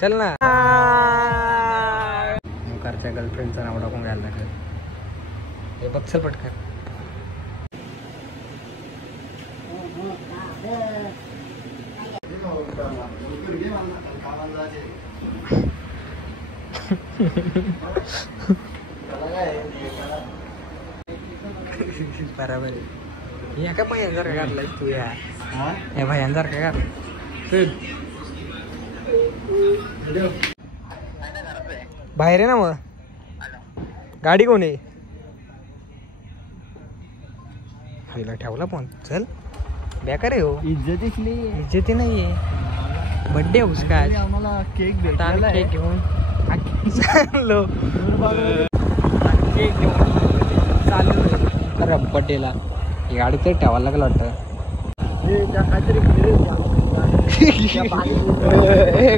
चल ना. ओंकारच्या गर्लफ्रेंडचं नाव टाकून घ्यायला लागेल. हे बघ चल पटकन. बरोबर या काय भयांसारखं काढलाय तू या भयांसारखं काढ. बाहेर आहे ना मग गाडी कोण आहे खायला ठेवला पण चल बेकार आहे हो. इज्जती नाहीये. बर्थडे हाऊस का आम्हाला केक भेटला केक घेऊन चाललो केक घेऊन चालू अरे बर्थडेला ही गाडी तर ठेवायला लागलं वाटतं.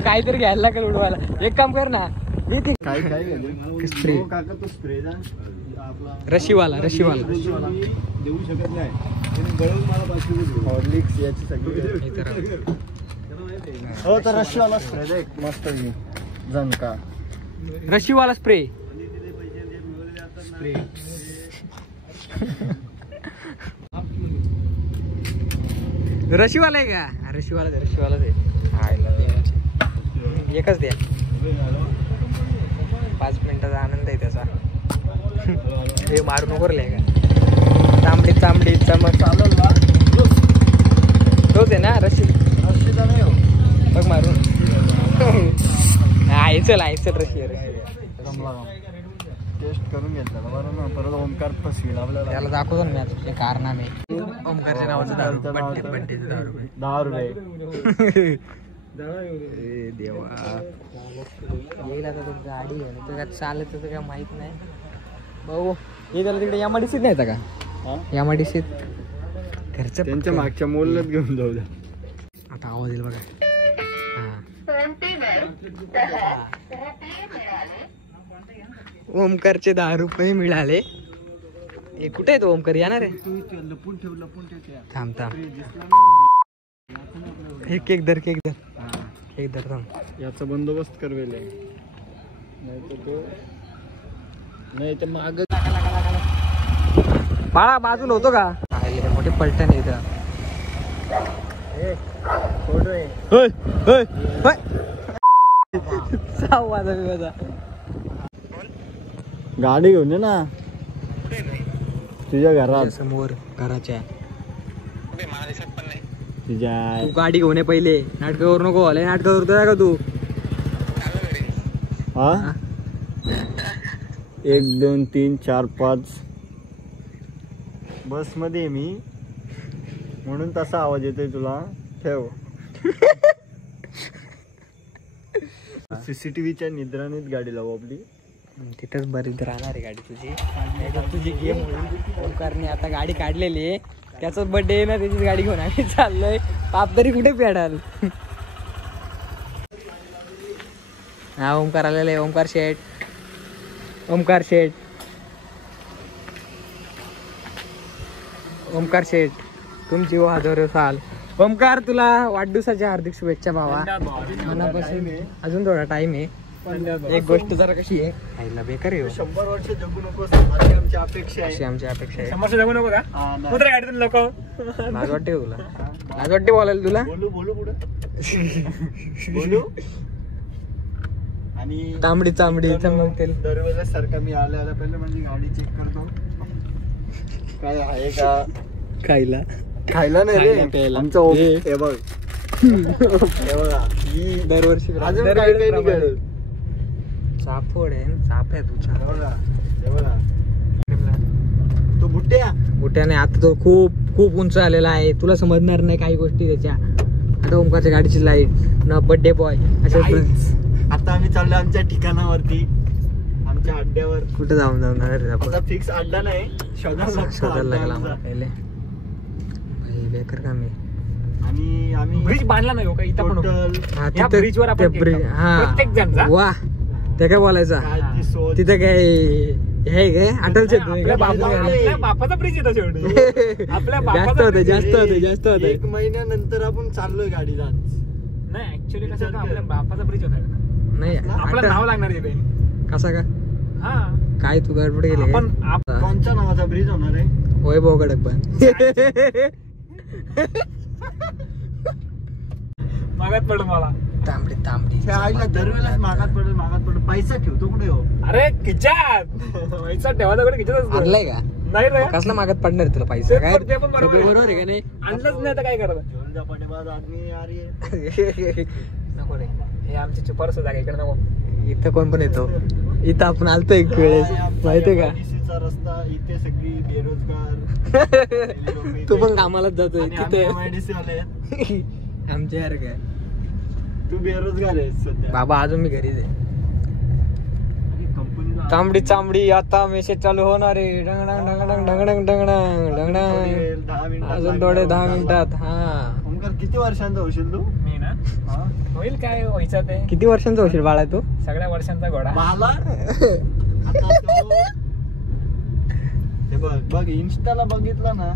काहीतरी घ्यायला लागेल उडवायला. एक काम कर ना स्प्रे रशीवाला देऊ शकत नाही. हो तर रशीवाला स्प्रे मस्त झणका रशीवाला स्प्रे रशीवाला आहे का. रशीवाला दे रशीवाला दे एकच द्या. 5 मिनिटाचा आनंद आहे त्याचा. हे मारू नको रे का तांबडी तांबडी चमक चालवल ना तोच आहे ना रशी रशीचा नाही हो बघ मारून आयचल रशी टेस्ट करून घेतला बरोबर ना. परत ओंकार फसवी आपल्याला त्याला दाखवतो ना मी कारनामे. ओंकारच्या नावाचं दारू बड्डे 10 रुपये देवा येईल आता तो गाडी आहे तर चालत तर काय माहित नाही भाऊ. हे त्याला तिकडे यामाडीसीत नाही का यामाडीसीत घरचं त्यांच्या मागच्या मोलच घेऊन जाऊ द्या. आता आवाज येईल बघा. ओमकारचे 10 रुपये मिळाले. हे कुठे आहे तो ओमकार येणार आहे. लपून ठेव थांब थांब केक धर थांब. याचा बंदोबस्त करवेल नाही तर माग बाळा बाजूला होतो का मोठे पलटण इथं. गाडी घेऊन ये ना तुझ्या घरात समोर घराच्या. तू गाडी घेऊन ये पहिले. नाटक करू नको. आले नाटक करतोय का तू. 1 2 3 4 5 बस मध्ये मी म्हणून तसा आवाज येतोय तुला. ठेव CCTVच्या निद्राणीत गाडी लावू आपली. तिथंच बरीच राहणार आहे गाडी तुझी. तुझी गेम ओंकारने आता गाडी काढलेली आहे. त्याचाच बर्थडे आहे ना त्याचीच गाडी घेऊन आम्ही चाललोय. पाप तरी कुठे पेडाल. हा ओंकार आलेला आहे. ओंकार शेठ तुमची 1000 साल. ओंकार तुला वाढदिवसाच्या हार्दिक शुभेच्छा भावा मनापासून. अजून थोडा टाइम आहे. एक गोष्ट जरा कशी आहे खायला बेकार आहे. 100 वर्ष जगू नको अशी आमची अपेक्षा आहे. 100 वर्ष जगू नको का गाडीतून लोक लाज वाटते तुला. लाज वाटते बोलायला तुला. बोलू आणि तांबडी चमकतेल. दरवेळेला सारखा मी आल्याला पहिले म्हणजे गाडी चेक करतो काय आहे का. खायला नाही रे आमचं हे बघ दरवर्षी अजून काय निघाल. चाफोड आहे चाफ आहे तुझा. तो बुट्ट्याने आता तो खूप उंच आलेला आहे. तुला समजणार नाही काही गोष्टी त्याच्या. आता ओंकारच्या गाडीची लाईट ना बर्थडे बॉय अशा. आता आम्ही चाललो आमच्या ठिकाणावरती आमच्या अड्ड्यावर. कुठे जाऊन फिक्स अड्डा नाही शोधायला लागला पहिले. बेकार काम आहे. आणि आम्ही ब्रिज बांधला नाही का इथं ब्रिजवर आपण प्रत्येक जण वा ते काय बोलायचा तिथे काय हे काय अटल बापाचा ब्रिज येतो शेवटी. आपल्या जास्त होते 1 महिन्यानंतर आपण चाललोय गाडी जात नाही. ऍक्च्युअली कसं आपल्या बापाचा ब्रिज होता नाही आपलं नाव लागणार इथे. कसा का हा काय तू गडबड गेले आपण कोणत्या नावाचा ब्रिज होणार आहे? वैभव गडकबान मागात पड मला. तांबडी तांबडी त्या आईला दरवेळेस मागात पडेल पैसा ठेवतो कुठे हो? अरे खिच्यात पैसा ठेवायचा कडे खिच्यात असतो. आणलाय का नाही रे कसला मागत पडणार तुला पैसा काय ते पण बरोबर आहे. बरोबर आहे का नाही आणलंच नाही तर काय करत. घेऊन जा पाठीमाग आदमी यार ये. नको रे हे आमची चुपारस जागा इकडे नको. इथं कोण पण येतो इथं आपण आलतो एक वेळेस माहितीये का MIDC चा रस्ता इथे सगळी बेरोजगार तू पण कामालाच जातोय आणि आम्ही तिथे MIDC वाले आहेत. आमच्या यार काय तू बेरोजगार आहेस सध्या. बाबा अजून मी घरीच आहे कंपनीला तांबडी चांबडी आता मेसेज चालू होणार आहे डंग डंग डंग डंग डंग डंग डंग डंग डंग 10 मिनिटात अजून थोडे 10 मिनिटात हा ओमकार किती वर्षांचा होशील तू? मी ना हा? होईल काय व्हायचं ते किती वर्षांचा होशील बाळा तू सगळ्या वर्षांचा घोडा. मला आता तो हे बघ इन्स्टाला बघितलं ना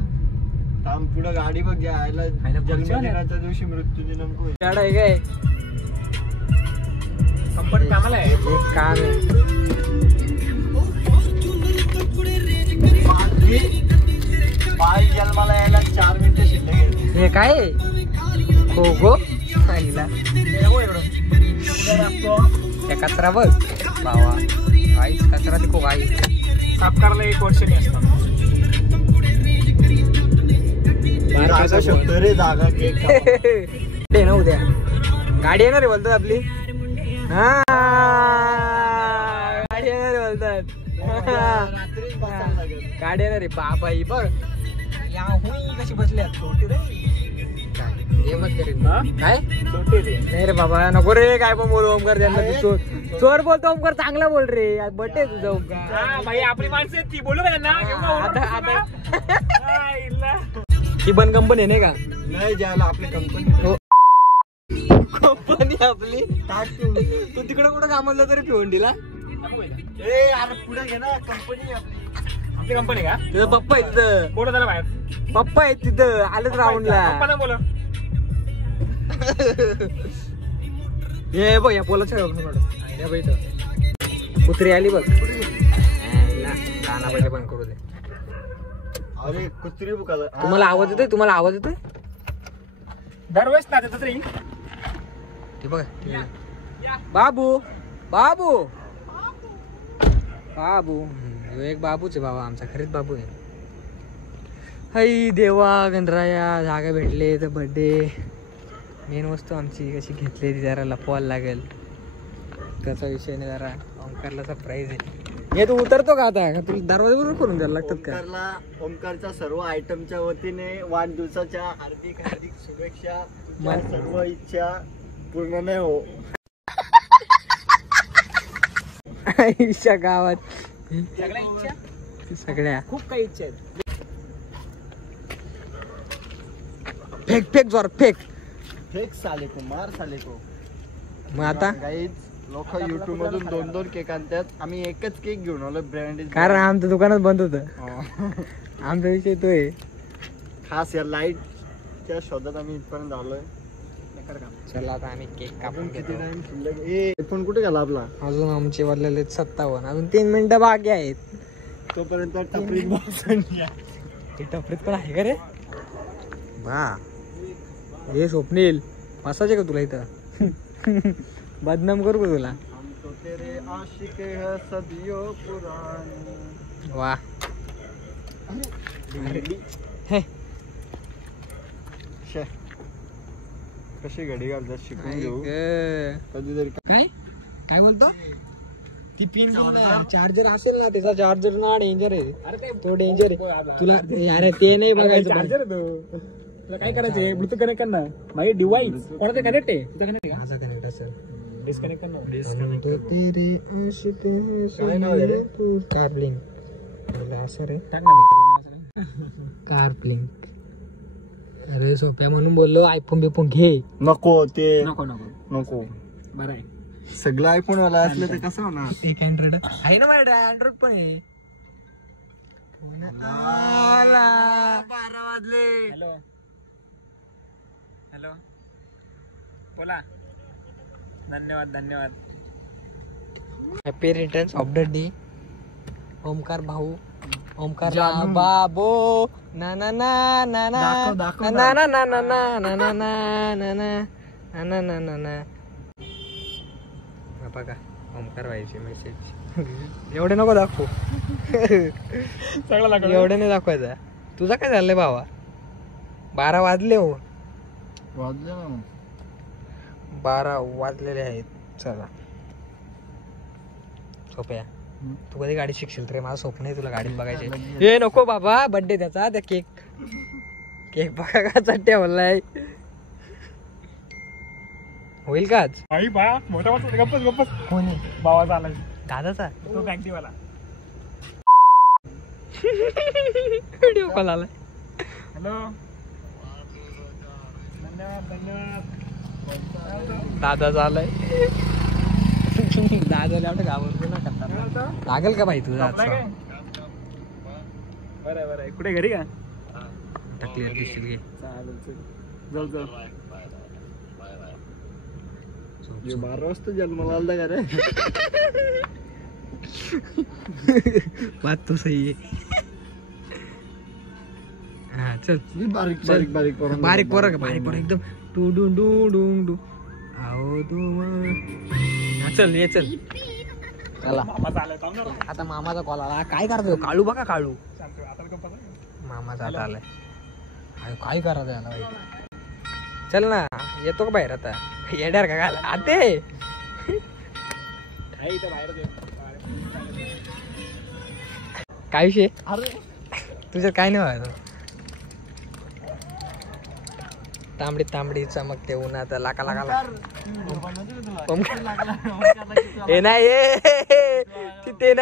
थांब पुढं गाडी बघ यायला जन्मदिनाच्या दिवशी मृत्यू दिनांक होईल. गाड आहे काय कंपनी कामाला आहे. एक काम आहे बाळ जन्माला यायला 4 मिनिटं शिल्लक आहे. हे काय खो खो खायला त्या कचरा बघ बावा आईच कचरा ते खूप आई साफ करायला 1 वर्ष नाही असतं. जागा शब्द रे जागा केक ते ना उद्या गाडी येणार आहे बोलतात आपली हा गाडी येणार आहे बोलतात रात्रीच बसायला लागेल. गाडी येणार आहे बाबा ही बघ या हुई कशी बसल्या छोटी रे काय मत करेन हा? काय छोटे ते नाही रे बाबा नको रे काय पण बोलू ओमकार त्यांना चोर चोर बोलतो ओमकार चांगला बोल रे बड्डे तुझा ओमकार हा भाई आपली माणसं आहेत ती बोलू का त्यांना आता हा, इल्ला. ही बन कंपनी आहे नाही का नाही ज्याला आपली कंपनी कंपनी आपली तू तिकडे कुठं कामाला तरी भिवंडीला ए अरे पुढे घे ना कंपनी आपली. आपली कंपनी का तिथं पप्पा आहे तिथं बोलत झाला बाहेर पप्पा आहेत तिथं आलेच राऊंडला पप्पा बोला हे बघ या पोलाच्या या बघ इथं कुत्री आली बघ गाणं पहिले बंद करू दे. अरे कुत्री बुकाला तुम्हाला आवाज येतोय तुम्हाला आवाज येतोय दरवेळेस ना देतात रे. ते बघ बाबू बाबू बाबू ह्यो एक बाबूच आहे बाबा आमचा खरीच बाबू आहे. हई देवा गणराया जागा भेटले तर बर्थडे मेन वस्तू आमची कशी घेतली ती जरा लपवायला लागेल त्याचा विषय नाही जरा ओंकारला सरप्राईज आहे. हे तू उतरतो का आता का तुला दरवाजा बरोबर करून द्यायला लागतात का ओमकारच्या सर्व आयटमच्या वतीने वाढदिवसाच्या हार्दिक हार्दिक शुभेच्छा. तुझ्या मन- सर्व इच्छा पूर्ण नाही हो. आईच्या गावात सगळ्या इच्छा सगळ्या खूप काही इच्छा आहेत. फेक फेक जोर फेक फेक साले को मार साले को. मग आता गाईज लोक युट्यूब मधून 2-2 केक आणतात. आम्ही एकच केक घेऊन आलो ब्रँड कारण आमचं दुकानात बंद होतं आमचा विषय तो आहे. खास या लाईटच्या शोधात आम्ही इथपर्यंत आलोय. चला आता आम्ही केक कापून किती घेतो. टाइम शिल्लक ए फोन कुठे गेला आपला? अजून आमचे वाजलेले 57 अजून 3 मिनिटं बाकी आहेत. तोपर्यंत टपरीत बसून या. हे टपरीत पण आहे का रे बा हे स्वप्नील बसायचे का तुला इथं बदनाम करू का तुला हम तो तेरे आशिक है सदियों पुराने. वा हे शे. कशी घडी घालतात शिकून आई घेऊ ग. कधीतरी. काय काय बोलतो ती पिन चार्जर असेल ना त्याचा चार्जर ना डेंजर आहे. अरे ते तो डेंजर आहे तुला अरे ते नाही बघायचं पण. चार्जर तुला काय करायचंय ब्लूटूथ कनेक्ट कर ना माझी डिवाइस कोणाचं कनेक्ट आहे तुझं कनेक्ट आहे का माझा कनेक्ट असेल डिस्कनेक्ट कर ना. तो तेरे आशिक है काय नाव आहे रे? सदियों कारब्लिंग असं रे टाक ना कारब्लिंग. अरे सोप्या म्हणून बोललो आयफोन बिफोन घे नको ते नको नको नको. बरं आहे. सगळं आयफोन वाला असलं तर कसं होणार? एक अँड्रॉइड आहे ना माझ्याकडे अँड्रॉइड पण आहे. आला. 12 वाजले. हॅलो हॅलो बोला. धन्यवाद धन्यवाद. Happy returns of the day Omkar भाऊ, ओमकार बाबो ना ना ना ना ना दाखव ना ना ना ना ना ना ना ना ना ना ना ना ना ना. बघा ओमकार भाईचे मेसेज. एवढे नको दाखवू. एवढे नाही दाखवायचा. तुझा काय झालंय भावा? 12 वाजले हो. वाजले ना 12 वाजलेले आहेत. चला सोप्या, तू कधी गाडी शिकशील रे? माझं स्वप्न आहे तुला गाडीत बघायचे. हे नको बाबा, बर्थडे त्याचा. त्या केक बघा का चट्ट्या बोललाय. होईल का आज? आई बा मोठा गप्पच कोणी? भावाचा आलाय, दादाचा तो बँकवाला. व्हिडिओ कॉल आलाय. हॅलो, धन्यवाद. दादाचा आलाय. दादाला एवढं घाबरतो ना करता. लागेल का भाई तुझा? बरं कुठे घरी का? क्लिअर दिसतील घे. चालेल चल. 12 वाजता जन्माला आलता का रे? बात तो सही आहे. हा चल. बारीक पोरं एकदम टू डू डू डू डू. आओ तू चल ये चल. चला आता मामाचा कॉल आला. काय करतोय काळू? बघा काळू मामाचा आता आलाय. काय करायचं याला बाई? चल ना, येतो का बाहेर आता? येड्यार का घाल आते. काय विषय? तुझ्यात काय नाही व्हायचं. तांबडी चमकते उन्हात लाका लाका. हे नाही ते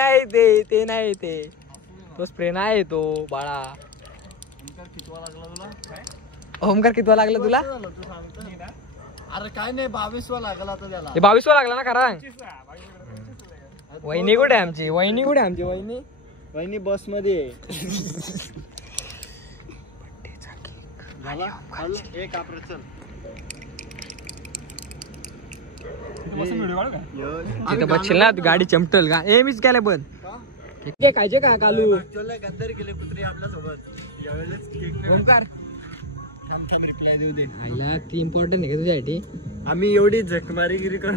नाही ते तो स्प्रे नाही तो बाळा. ओमकार कितवा लागला तुला? अरे काय नाही 22वा लागला आता त्याला. 22वा लागला ना खरा. वहिनी कुठे आमची? वहिनी बस मध्ये. एक आपलं चल. तिथं बसशील ना गाडी चमटल का? ए मीच केलं पण खायचे का कालू? गद्दारी केले कुत्रे आपल्या सोबत. ओमकार रिप्लाय देऊ दे. आईला ती इम्पॉर्टंट आहे का तुझ्यासाठी? आम्ही एवढी झकमारीगिरी करू.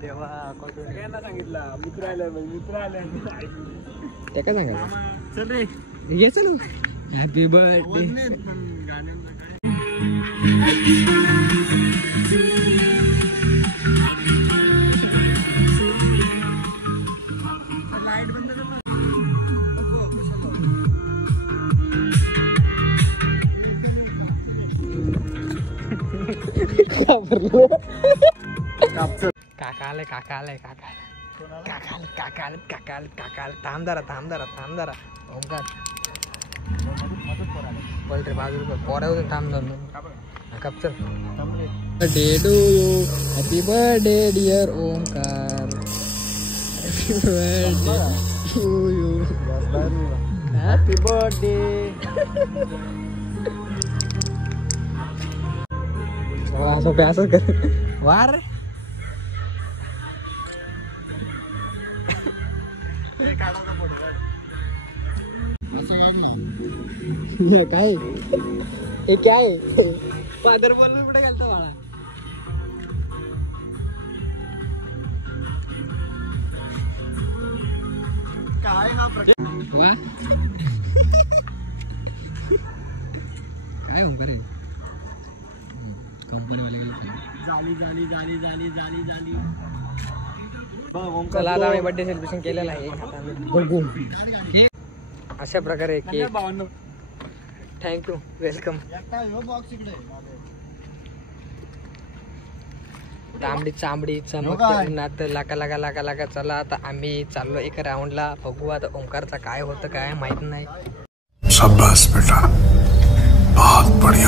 देवा सगळ्यांना सांगितलं मित्र आले. ते काय सांगा? चल रे ये चल. Happy birthday. लाईट बंद कर. काका आले. थांब जरा. ओमकार बोल रे बाजूला पोरा थांब जाऊन कपचल. Birthday to you. Happy birthday dear Omkar. Happy birthday. असं कर वार. काय हे काय फादर बोलून कुठे घालतो बाळा? काय हा प्रकार? काय ओमकार कंपनीवाले झाली. चला आता आम्ही बर्थडे सेलिब्रेशन केलेलं आहे. अशा प्रकारे केक. Thank you welcome. चांबडी चमकते लाका. चला आता आम्ही चाललो एका राऊंडला. बघू आता ओमकारचा काय होतं काय माहित नाही. शाबाश बेटा, बहुत बढ़िया.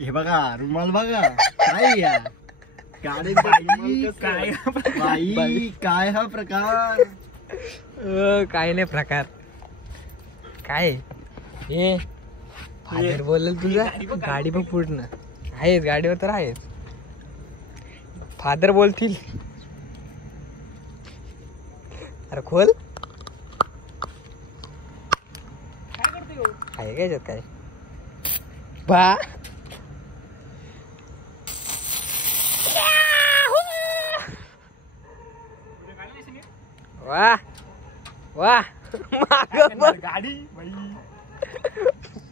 हे बघा रुमाल बघा. काय या गाडी काय हा प्रकार? काय नाही प्रकार. काय हे फादर बोलल तुझा? गाडी बघ पूर्ण आहेच गाडीवर तर आहेच. फादर बोलतील. अरे खोल आहे काय याच्यात काय बा. वा वा माग गाडी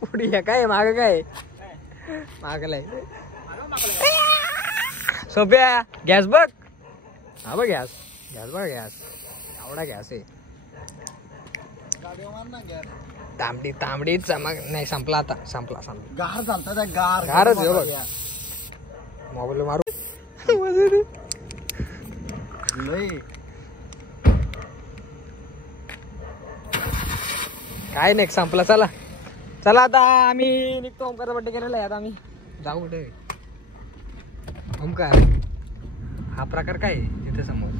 पुढे काय माग काय मागलाय सोप्या. गॅस बघ. हा बघ गॅस गॅस बघ गॅस एवढा गॅस आहे. तांबडी तांबडी चमक नाही. संपला आता संपला संपला. गार चालतात गार गारच आहे बघ. मोबाईल मारू काय नाही संपला. चला चला आता आम्ही निघतो. ओमकारचा बड्डे केलेला आहे. आता आम्ही जाऊ कुठे. ओमकार हा प्रकार काय तिथे समोर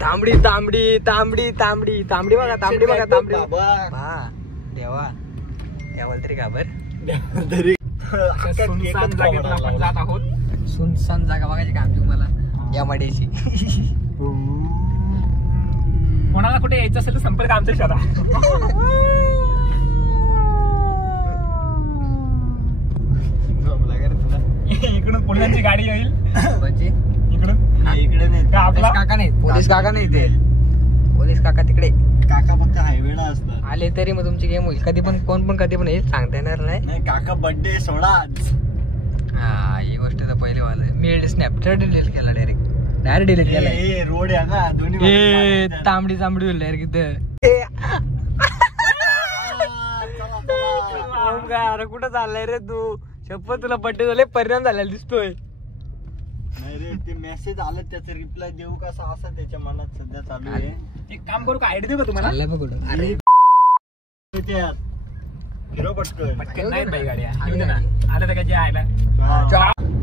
तांबडी तांबडी तांबडी तांबडी तांबडी बघा तांबडी बघा तांबडी बा. देवा देवाला तरी घाबर. सुनसान जागेत आपण जात आहोत. सुनसान जागा बघायची का आमची तुम्हाला या मड्याची. कोणाला कुठे यायचं असेल तर संपर्क आमच्याशी आता. इकडून पोलिसांची गाडी येईल. इकडून इकडे नाही. आपला काका नाही. पोलीस काका नाही ते. पोलीस काका तिकडे. काका फक्त हायवेला असतात. आले तरी मग तुमची गेम होईल. कधी पण कोण पण कधी पण येईल सांगता येणार नाही. काका बर्थडे सोडा. हा ही गोष्ट तर पहिले वाला. मी स्नॅपचॅट डिलीट केला डायरेक्ट डिलीट केला. रोड आहे ना दोन्ही. तांबडी तांबडी होईल डायरेक्ट इथं. अरे कुठं चाललाय रे तू. शपथ तुला बड्डे झाले परिणाम झालेला दिसतोय. नाही रे ते मेसेज आले त्याचा रिप्लाय देऊ कसा असा त्याच्या मनात सध्या चालू आहे. एक काम करू का आयडिया देऊ का तुम्हाला. चाललंय बघ कुठं. अरे हिरो पटकन पटकन नाही बाई गाड्या येऊ दे ना. आलं तर काय जे आयला.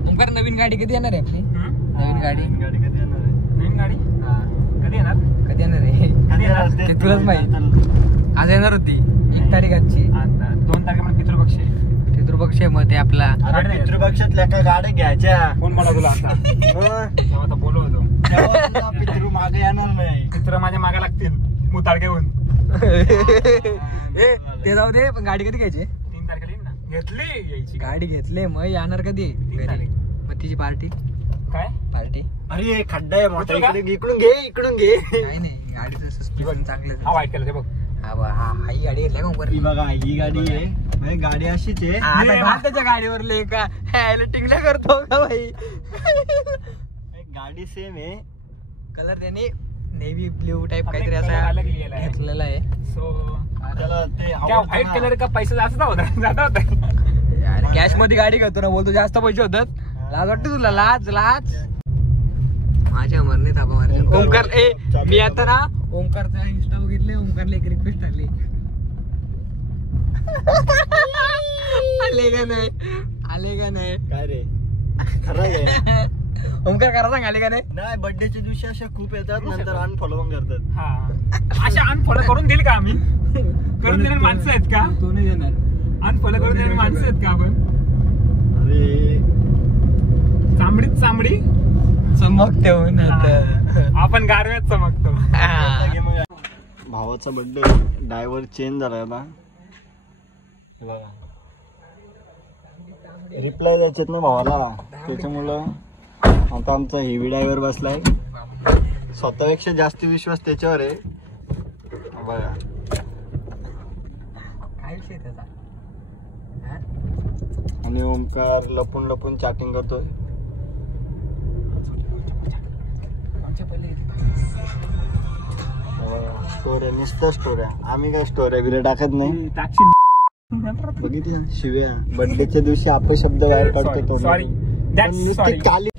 ओमकार नवीन गाडी कधी येणार आहे आपली. नवीन गाडी गाडी कधी येणार आहे? नवीन गाडी कधी येणार. कधी येणार आहे कधी येणार असते? ते तुलाच माहित. आज येणार होती 1 तारीख आजची. आता 2 तारखेला पितृपक्ष आहे. पितृपक्ष मध्ये आपला अरे पितृपक्षातल्या काय गाड्या घ्यायच्या. कोण मला तुला आता तेव्हा आता बोलू होतो. तेव्हा तुला पितृ मागे येणार नाही. पितृ माझ्या मागा लागतील मुताड घेऊन. ए ते जाऊ दे. पण गाडी कधी घ्यायची. 3 तारखेला येईन ना. घेतली यायची गाडी घेतले मग येणार कधी घरी. तारीख. मग तिची पार्टी काय पार्टी अरे खड्डा आहे मोठा. उतरू का? इकडून घे इकडून घे. काही नाही. गाडीचं सस्पेन्शन चांगलं हा वाईट केलं ते बघ. हा बा हा ही गाडी घेतल्या का ओमकार. ही बघा ही गाडी आहे. म्हणजे गाडी अशीच आहे. आता घाल त्याच्या गाडीवर ले का टिंगला करतो का भाई. गाडी सेम आहे. कलर त्याने नेव्ही ब्ल्यू टाइप आपल्या काहीतरी color असा अलग लिहिलेला आहे. घेतलेला आहे. सो त्याला ते क्या आवडतं व्हाईट ना. कलर का पैसा जास्त जाता होता. कॅश मध्ये गाडी घेतो ना बोलतो जास्त पैसे होतात. लाज वाटते तुला. लाज लाज माझ्या मरणे थापा मारले. ओमकार मी आता ना ओमकारचा इंस्टा बघितले. ओमकारला एक रिक्वेस्ट आली. आले का नाही आले का नाही. काय रे खरं आहे. ओमकार करा सांग आले का नाही. नाही बर्थडेच्या दिवशी अशा खूप येतात नंतर अनफॉलो पण करतात. हा अशा अनफॉलो करून देईल का आम्ही. करून देणारी माणसं आहेत का. तो नाही देणार. अनफॉलो करून देणारी माणसं आहेत का आपण. अरे चांबडीत चांबडी चमकते होऊन आता. आपण गारव्यात चमकतो. लगे मग भावाचा बर्थडे ड्रायव्हर चेंज झाला आता. हे बघा रिप्लाय द्यायचेत ना भावाला. त्याच्यामुळं आता आमचा हेवी ड्रायव्हर बसलाय. स्वतःपेक्षा जास्त विश्वास त्याच्यावर आहे. बघा काय विषय त्याचा. आणि ओमकार लपून लपून चॅटिंग करतोय. स्टोऱ्या नुसतं स्टोऱ्या. आम्ही काय स्टोऱ्या बिऱ्या टाकत नाही. टाकशील. बघितलं शिव्या. बर्थडेच्या दिवशी अपशब्द बाहेर काढतो. सॉरी नुसती काली.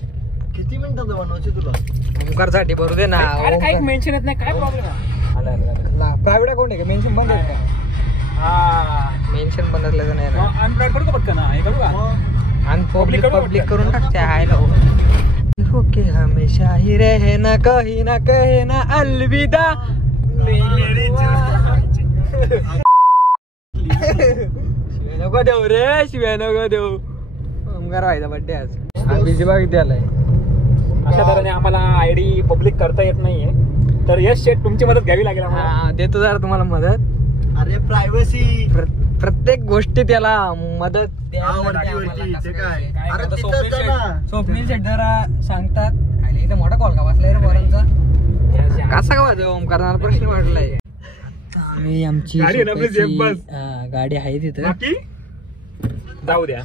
किती मिनिटाचं बनवायचे तुला. ओमकारसाठी भरू दे ना. काही मेन्शन येत नाही. काय प्रॉब्लेम आहे. प्रायव्हेट अकाउंट आहे का. मेन्शन बंद आहे का. हा मेन्शन बंद असल्याचं नाही ना. अनप्राईड करू का पटकन. हे करू का. आणि पब्लिक करून टाकते. हायला ओके हमेशा ही रहना कहीं ना कहना अलविदा. शिव्या नको देऊ रे. शिव्या नको देऊ. ओमकार व्हायचा बड्डे आज. बिजीबाग इथे आलाय. अशा तऱ्हेने आम्हाला आयडी पब्लिक करता येत नाहीये, तर यश शेट तुमची मदत घ्यावी लागेल आम्हाला. हा, देतो जरा तुम्हाला मदत. अरे प्रायव्हसी प्रत्येक गोष्टी त्याला मदत द्यायला लागते वरती आम्हाला. वरती कसं ते काय काय. अरे आता तिथंच स्वप्नील ना. स्वप्नील शेट जरा सांगतात. अरे इथं मोठा कॉल का बसलाय रे पोरांचा. कसा का वाजव ओमकारला प्रश्न वाटलाय. आम्ही आमची गाडी आहे ना आपली, स्वतःची, झेप बस. गाडी आहे तिथं. बाकी जाऊ द्या.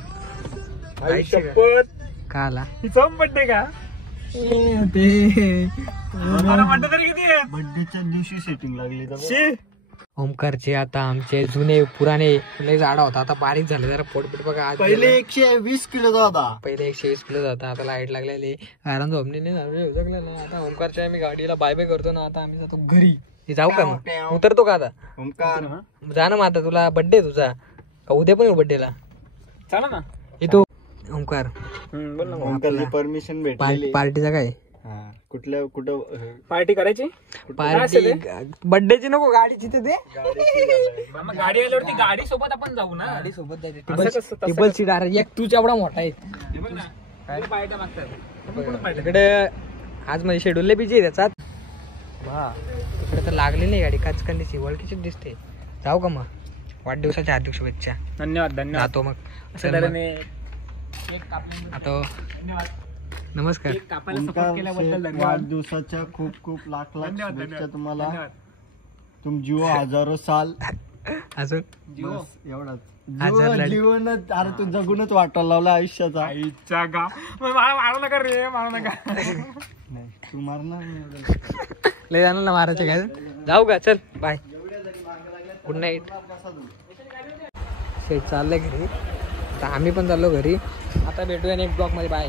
काय आई शिकाय? शपथ, का आला हिचा बर्थडे का? ते मला वाटतं तरी किती आहे? बर्थडेच्या दिवशी सेटिंग लागली तर शी. ओमकारचे आता आमचे जुने पुराणे लय झाडा होता, आता बारीक झाले जरा पोटपीट बघा. आज पहिले 120 किलोचा होता. पहिले 120 किलो जाता, आता लाईट लागलेली. कारण झोपणे आता ओमकारच्या आम्ही गाडीला बाय बाय करतो ना. आता आम्ही जातो घरी. हे जाऊ का मग? उतरतो का आता? ओमकार जा ना मग आता. तुला बर्थडे तुझा का उद्या पण बर्थडेला चला ना. येतो ओमकार. बोल ना. ओमकारची परमिशन भेटलेली. पार्टीचा काय हा, कुठल्या कुठं पार्टी करायची. पार्टी? बर्थडेची नको, गाडीची ते दे. मग गाडी आल्यावरती गाडी सोबत आपण जाऊ ना. गाडी सोबत जायचे. असं कसं- तसं टिबल सीट. अरे एक तूच एवढा मोठा आहे. हे बघ ना, काय पार्ट्या मागतात. आपण कुठं पार्ट्या? इकडे आज माझी शेड्यूल बिजी आहे त्याच्यात. वा, इकडे तर लागली नाही गाडी. काचकंडीची ओळखीची दिसते. जाऊ का मग? वाढदिवसाच्या हार्दिक शुभेच्छा. धन्यवाद धन्यवाद. जातो मग. अशा तऱ्हेने केक कापल्याबद्दल आता धन्यवाद. नमस्कार. केक कापायला ओमकार सपोर्ट केल्याबद्दल शेठ, धन्यवाद. वाढदिवसाच्या खूप खूप लाख लाख धन्यवाद शुभेच्छा धन्यवाद तुम्हाला. धन्यवाद. तुम जिओ हजारो साल. अजून जिओ. बस एवढाच. हजार लाड. जीवनच अरे तू जगूनच वाटायला लावला आयुष्याचा. आईच्या गा. मग मला मारू नका रे, मारू नका. नाही तू मारणार नाही एवढं. लय जाणार ना मारायचं काय. जाऊ का? चल बाय, गुड नाईट. शेट चाललंय घरी. आता आम्ही पण चाललो घरी. आता भेटूया नेक्स्ट ब्लॉग मध्ये. बाय.